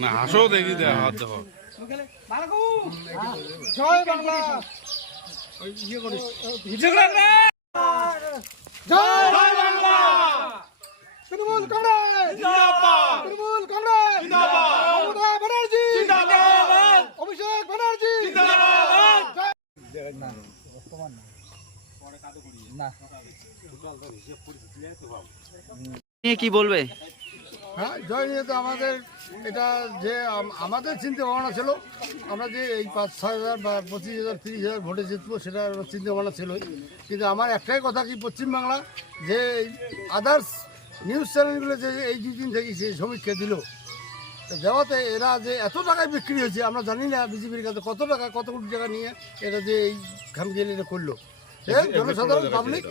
না হাসো দেখি হাত দেখো। জয় বাংলা। জয় বাংলা। তৃণমূল কংগ্রেস। তৃণমূল কংগ্রেস। মমতা ব্যানার্জি। অভিষেক ব্যানার্জি। কি বলবে? হ্যাঁ জয় নিয়ে তো আমাদের এটা যে আমাদের চিন্তা ভাবনা ছিল আমরা যে এই পাঁচ ছয় হাজার বা পঁচিশ হাজার তিরিশ হাজার ভোটে জিতবো সেটা চিন্তা ভাবনা ছিলই। কিন্তু আমার একটাই কথা কি পশ্চিমবাংলা যে আদার্স নিউজ চ্যানেলগুলো যে এই দুদিন থেকে সে সমীক্ষা দিল দেওয়াতে এরা যে এত টাকায় বিক্রি হয়েছে আমরা জানি না বিজেপির কাছে কত টাকা কত কোটি টাকা নিয়ে এটা যে এই খামগেলি করল। এ জনসাধারণ পাবলিক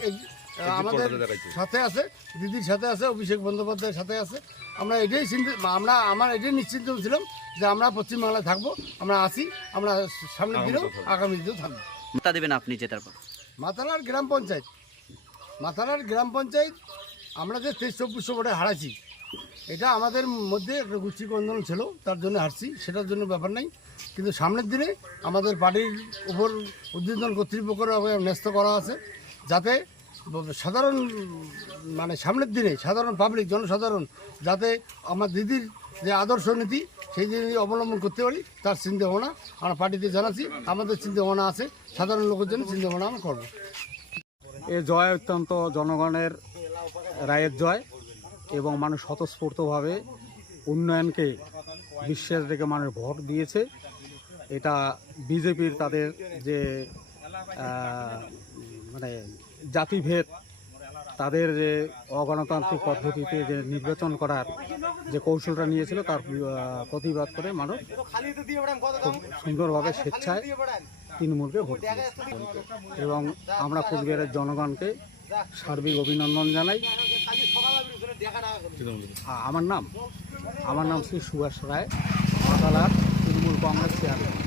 আমাদের সাথে আছে দিদির সাথে আছে অভিষেক বন্দ্যোপাধ্যায়ের সাথে আছে। আমরা এটাই চিন্তা আমরা আমার এটাই নিশ্চিন্ত ছিলাম যে আমরা পশ্চিমবাংলায় থাকব আমরা আসি আমরা সামনের দিনেও আগামী দিনেও থাকব। তা দেবেন আপনি জেতার পর মাথালার গ্রাম পঞ্চায়েত। মাথালার গ্রাম পঞ্চায়েত আমরা যে তেইশ চব্বিশশো ভোটে হারাইছি এটা আমাদের মধ্যে একটা গুচ্ছিক আন্দোলন ছিল তার জন্য হারছি সেটার জন্য ব্যাপার নাই। কিন্তু সামনের দিনে আমাদের পার্টির উপর উদ্বোধন কর্তৃপক্ষের ন্যস্ত করা আছে যাতে সাধারণ মানে সামনের দিনে সাধারণ পাবলিক জনসাধারণ, যাতে আমার দিদির যে আদর্শ নীতি, সেই জিনিস অবলম্বন করতে পারি, তার চিন্তা ভাবনা আমরা পার্টিতে জানাচ্ছি, আমাদের চিন্তা ভাবনা আছে, সাধারণ লোকের জন্য চিন্তা ভাবনা আমরা করব। এ জয় অত্যন্ত জনগণের রায়ের জয় এবং মানুষ স্বতঃস্ফূর্তভাবে উন্নয়নকে বিশ্বের রেখে মানুষ ভোট দিয়েছে। এটা বিজেপির তাদের যে মানে জাতিভেদ, তাদের যে অগণতান্ত্রিক পদ্ধতিতে যে নির্বাচন করার যে কৌশলটা নিয়েছিল, তার প্রতিবাদ করে মানুষ সুন্দরভাবে স্বেচ্ছায় তৃণমূলকে ভোট এবং আমরা কুচবিহারের জনগণকে সার্বিক অভিনন্দন জানাই। আমার নাম আমার নাম শ্রী সুভাষ রায় মাতালার তৃণমূল কংগ্রেস চেয়ারম্যান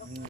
জয়-